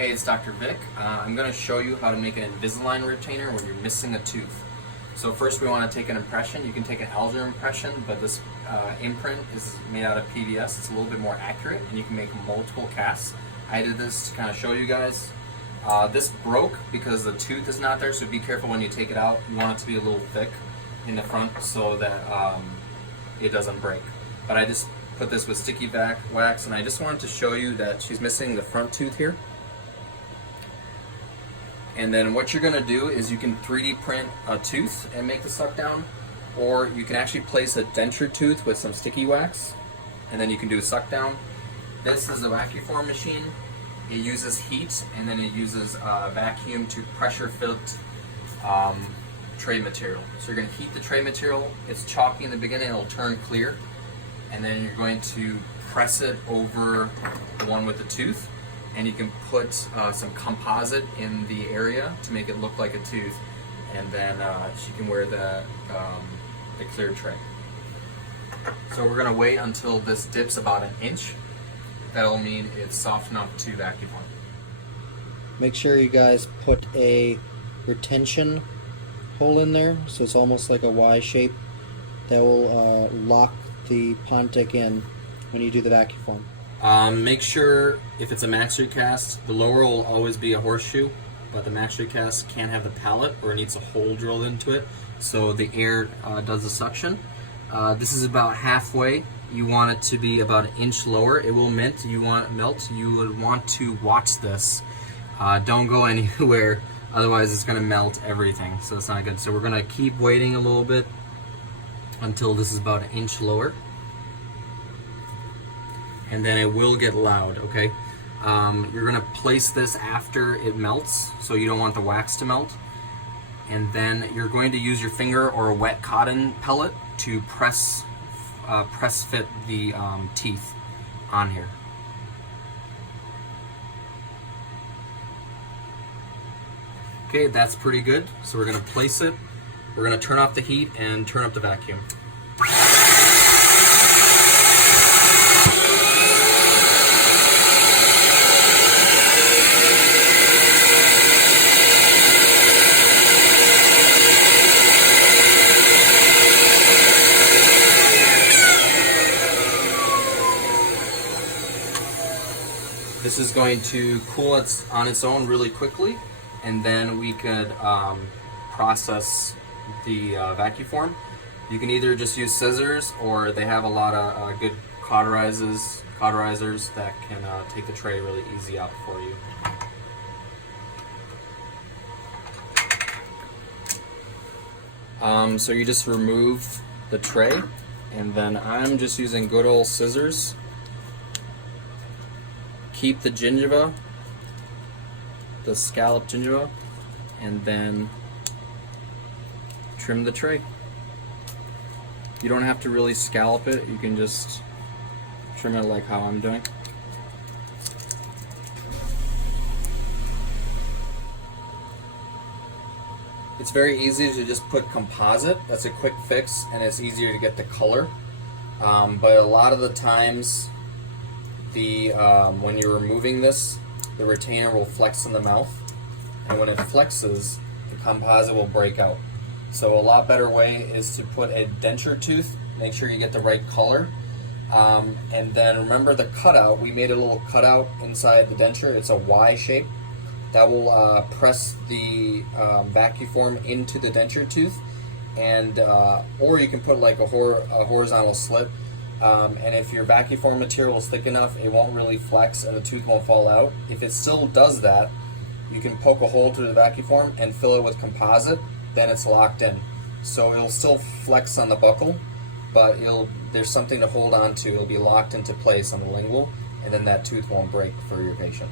Hey, it's Dr. Vic. I'm going to show you how to make an Invisalign retainer when you're missing a tooth. So first we want to take an impression. You can take an Alger impression, but this imprint is made out of PVS. It's a little bit more accurate and you can make multiple casts. I did this to kind of show you guys. This broke because the tooth is not there, so be careful when you take it out. You want it to be a little thick in the front so that it doesn't break. But I just put this with sticky wax, and I just wanted to show you that she's missing the front tooth here. And then what you're going to do is you can 3D print a tooth and make the suck down, or you can actually place a denture tooth with some sticky wax, and then you can do a suck down. This is a vacuform machine. It uses heat, and then it uses a vacuum to pressure fit tray material. So you're going to heat the tray material. It's chalky in the beginning, it'll turn clear, and then you're going to press it over the one with the tooth, and you can put some composite in the area to make it look like a tooth, and then she can wear the clear tray. So we're going to wait until this dips about an inch. That'll mean it's soft enough to vacuum on. Make sure you guys put a retention hole in there so it's almost like a Y shape. That will lock the Pontic in when you do the vacuform. Make sure if it's a max recast, the lower will always be a horseshoe, but the max recast can't have the palate or it needs a hole drilled into it so the air does the suction. This is about halfway. You want it to be about an inch lower. It will melt. You would want to watch this. Don't go anywhere, otherwise it's going to melt everything, so it's not good. So we're going to keep waiting a little bit until this is about an inch lower, and then it will get loud. Okay, you're going to place this after it melts, so you don't want the wax to melt, and then you're going to use your finger or a wet cotton pellet to press fit the teeth on here. Okay, that's pretty good. So we're going to place it. We're going to turn off the heat and turn up the vacuum. This is going to cool on its own really quickly, and then we could process the vacuform. You can either just use scissors, or they have a lot of good cauterizers that can take the tray really easy out for you. So you just remove the tray, and then I'm just using good old scissors. Keep the gingiva, the scallop gingiva, and then trim the tray. You don't have to really scallop it, you can just trim it like how I'm doing. It's very easy to just put composite. That's a quick fix, and it's easier to get the color. But a lot of the times, when you're removing this, the retainer will flex in the mouth, and when it flexes, the composite will break out. So a lot better way is to put a denture tooth. Make sure you get the right color, and then remember the cutout. We made a little cutout inside the denture. It's a Y shape that will press the vacuform into the denture tooth, and or you can put like a horizontal slit. And if your vacuform material is thick enough, it won't really flex and the tooth won't fall out. If it still does that, you can poke a hole through the vacuform and fill it with composite, then it's locked in. So it'll still flex on the buccal, but there's something to hold on to. It'll be locked into place on the lingual, and then that tooth won't break for your patient.